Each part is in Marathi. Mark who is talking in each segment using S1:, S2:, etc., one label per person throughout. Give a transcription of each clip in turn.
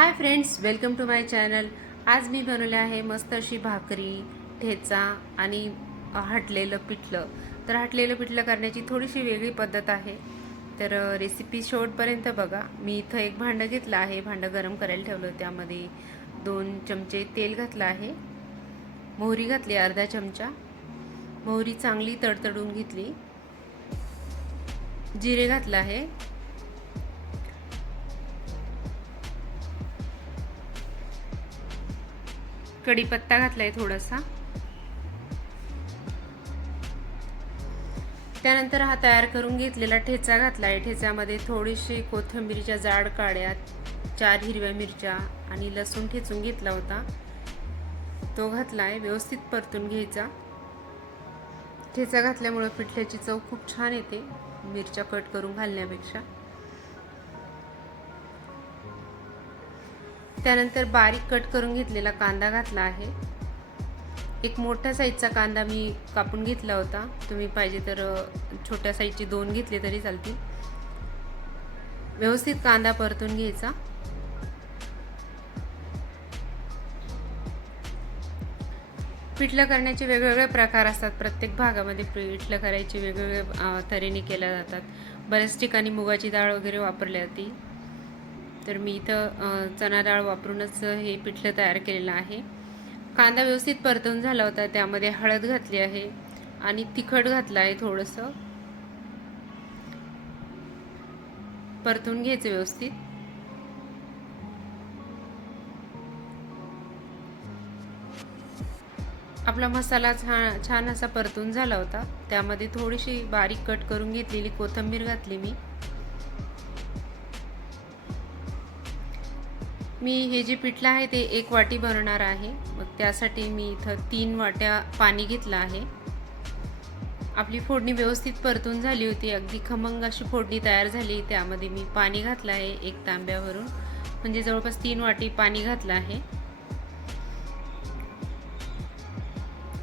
S1: Hi friends welcome to my channel. आज मी बनवले आहे मस्त अशी भाकरी ठेचा आणि हटलेलं पिठलं. तर हटलेलं पिठलं करण्याची थोडीशी वेगळी पद्धत आहे. तर रेसिपी शेवटपर्यंत बघा. मी इथं एक भांडं घेतलं आहे. भांडं गरम करायला ठेवलं त्यामध्ये दोन चमचे तेल घातलं आहे. मोहरी घातली अर्धा चमचा. मोहरी चांगली तडतडून घेतली. जिरे घातलं आहे. कढीपत्ता घातला आहे थोडासा. त्यानंतर हा तयार करून घेतलेला ठेचा घातला आहे ठेच्यामध्ये थोडीशी कोथिंबीरीच्या जाड काड्या चार हिरव्या मिरच्या आणि लसूण ठेचून घेतला होता. तो घातला आहे व्यवस्थित परतून घ्यायचा. ठेचा घातल्यामुळं पिठल्याची चव खूप छान येते मिरच्या कट करून घालण्यापेक्षा. त्यानंतर बारीक कट करून घेतलेला कांदा घातला आहे. एक मोठ्या साईजचा कांदा मी कापून घेतला होता. तुम्ही पाहिजे तर छोट्या साईजचे दोन घेतले तरी चालतील. व्यवस्थित कांदा परतून घ्यायचा. पिठलं करण्याचे वेगवेगळे प्रकार असतात. प्रत्येक भागामध्ये पिठलं करायचे वेगवेगळे तऱ्हेने केल्या जातात. बऱ्याच ठिकाणी मुगाची डाळ वगैरे वापरली जाते. तर मी इथं चणा डाळ वापरूनच हे पिठलं तयार केलेलं आहे. कांदा व्यवस्थित परतवून झाला होता त्यामध्ये हळद घातली आहे आणि तिखट घातलं आहे थोडंसं. परतून घ्यायचं व्यवस्थित. आपला मसाला छान छान असा परतून झाला होता. त्यामध्ये थोडीशी बारीक कट करून घेतलेली कोथिंबीर घातली मी. मी हे जे पिठलं आहे ते एक वाटी भरणार आहे. मग त्यासाठी मी इथं तीन वाट्या पाणी घेतलं आहे. आपली फोडणी व्यवस्थित परतून झाली होती. अगदी खमंग अशी फोडणी तयार झाली. त्यामध्ये मी पाणी घातलं आहे एक तांब्यावरून. म्हणजे जवळपास तीन वाटी पाणी घातलं आहे.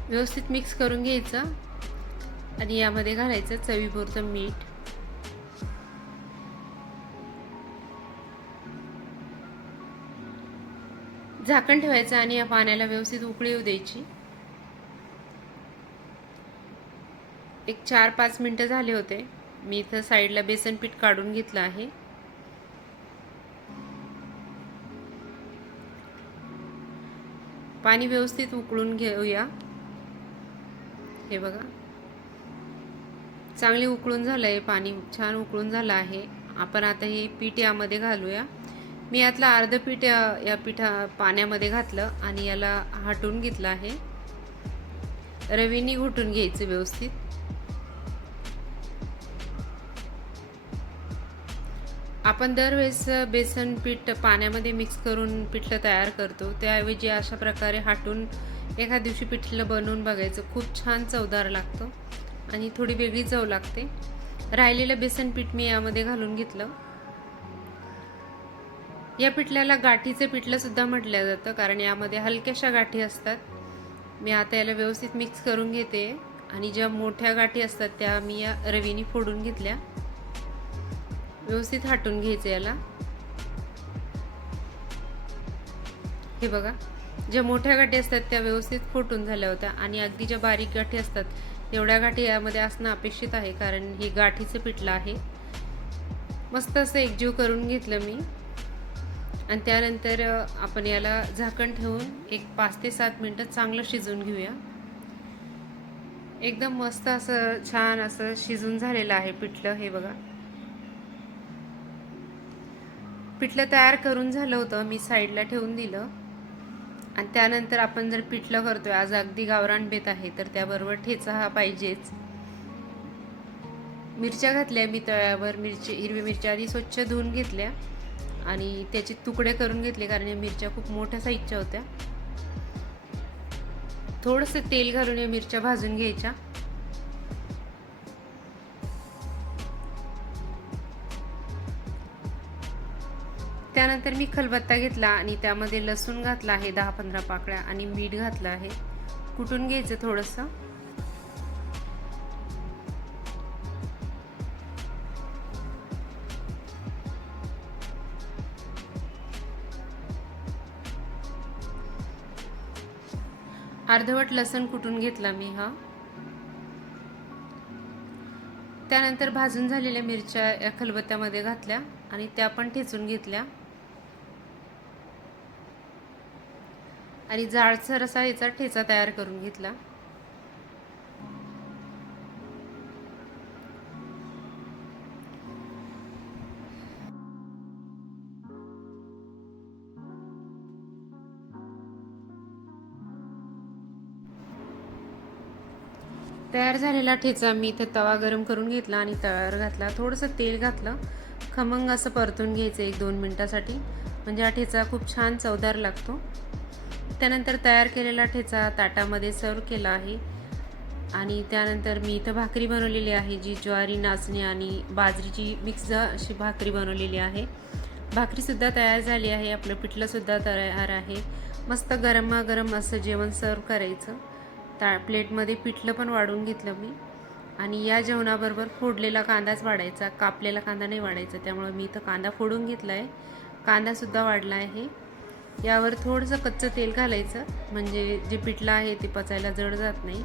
S1: व्यवस्थित मिक्स करून घ्यायचं. आणि यामध्ये घालायचं चवीपुरतं मीठ. झाकण ठेवायचं आणि या पाण्याला व्यवस्थित उकळी येऊ द्यायची. एक चार पाच मिनटं झाले होते. मी इथं साईडला बेसन पीठ काढून घेतलं आहे. पाणी व्यवस्थित उकळून घेऊया. हे बघा. चांगले उकळून झालं आहे पाणी छान उकळून झालं आहे. आपण आता हे पीठ यामध्ये घालूया. मी यातलं अर्धं पीठ या पिठा पाण्यामध्ये घातलं आणि याला हाटून घेतलं आहे. रवीनी घुटून घ्यायचं व्यवस्थित. आपण दरवेळेस बेसन पीठ पाण्यामध्ये मिक्स करून पिठलं तयार करतो. त्याऐवजी अशा प्रकारे हाटून एका दिवशी पिठलं बनवून बघायचं. खूप छान चवदार लागतं आणि थोडी वेगळी चव लागते. राहिलेलं बेसन पीठ मी यामध्ये घालून घेतलं. या पिठल्याला गाठीचं पिठलंसुद्धा म्हटलं जातं कारण यामध्ये हलक्याशा गाठी असतात. मी आता याला व्यवस्थित मिक्स करून घेते आणि ज्या मोठ्या गाठी असतात त्या मी या रवीनी फोडून घेतल्या. व्यवस्थित हाटून घ्यायचं याला. हे बघा ज्या मोठ्या गाठी असतात त्या व्यवस्थित फुटून झाल्या होत्या आणि अगदी ज्या बारीक गाठी असतात तेवढ्या गाठी यामध्ये असणं अपेक्षित आहे कारण हे गाठीचं पिठलं आहे. मस्त असं एकजीव करून घेतलं मी. आणि त्यानंतर आपण याला झाकण ठेवून एक पाच ते सात मिनटं चांगलं शिजवून घेऊया. एकदम मस्त असं छान असं शिजून झालेलं आहे पिठलं हे बघा. पिठलं तयार करून झालं होतं मी साईडला ठेवून दिलं. आणि त्यानंतर आपण जर पिठलं करतोय आज अगदी गावरान बेत आहे तर त्याबरोबर ठेचा हा पाहिजेच. मिरच्या घातल्या मी तळ्यावर मिरची हिरवी मिरच्या आधी स्वच्छ धुवून घेतल्या. आणि त्याचे तुकडे करून घेतले कारण या मिरच्या खूप मोठ्या साईजच्या होत्या. थोडंसं तेल घालून या मिरच्या भाजून घ्यायच्या. त्यानंतर मी खलबत्ता घेतला आणि त्यामध्ये लसूण घातला आहे दहा पंधरा पाकळ्या आणि मीठ घातलं आहे. कुटून घ्यायचं थोडंसं. अर्धवट लसण कुटून घेतला मी हा. त्यानंतर भाजून झालेल्या मिरच्या या खलबत्त्यामध्ये घातल्या आणि त्या पण ठेचून घेतल्या. आणि जाडसर असा याचा ठेचा तयार करून घेतला. तयार झालेला ठेचा मी इथे तवा गरम करून घेतला आणि तव्यावर घातला. थोडंसं तेल घातलं. खमंग असं परतून घ्यायचं एक दोन मिनटासाठी. म्हणजे हा ठेचा खूप छान चवदार लागतो. त्यानंतर तयार केलेला ठेचा ताटामध्ये सर्व केला आहे. आणि त्यानंतर मी इथं भाकरी बनवलेली आहे जी ज्वारी नाचणी आणि बाजरीची मिक्स अशी भाकरी बनवलेली आहे. भाकरीसुद्धा तयार झाली आहे. आपलं पिठलंसुद्धा तयार आहे. मस्त गरमागरम असं जेवण सर्व करायचं. ता प्लेटमध्ये पिठलं पण वाढून घेतलं मी. आणि या जेवणाबरोबर फोडलेला कांदाच वाढायचा. कापलेला कांदा नाही वाढायचा. त्यामुळे मी इथं कांदा फोडून घेतला आहे कांदासुद्धा वाढला आहे. यावर थोडंसं कच्चं तेल घालायचं. म्हणजे जे पिठलं आहे ते पचायला जड जात नाही.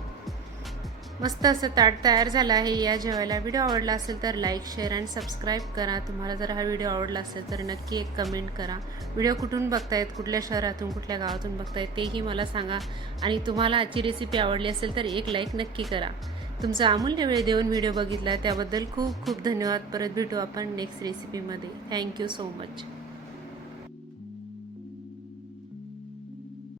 S1: मस्त असं ताट तयार झालं आहे. या जेवायला व्हिडिओ आवडला असेल तर लाईक शेअर अँड सबस्क्राईब करा. तुम्हाला जर हा व्हिडिओ आवडला असेल तर नक्की एक कमेंट करा. व्हिडिओ कुठून बघतायत? कुठल्या शहरातून कुठल्या गावातून बघतायत? तेही मला सांगा. आणि तुम्हाला आजची रेसिपी आवडली असेल तर एक लाईक नक्की करा. तुमचा अमूल्य वेळ देऊन व्हिडिओ बघितला त्याबद्दल खूप खूप धन्यवाद. परत भेटू आपण नेक्स्ट रेसिपीमध्ये थँक्यू सो मच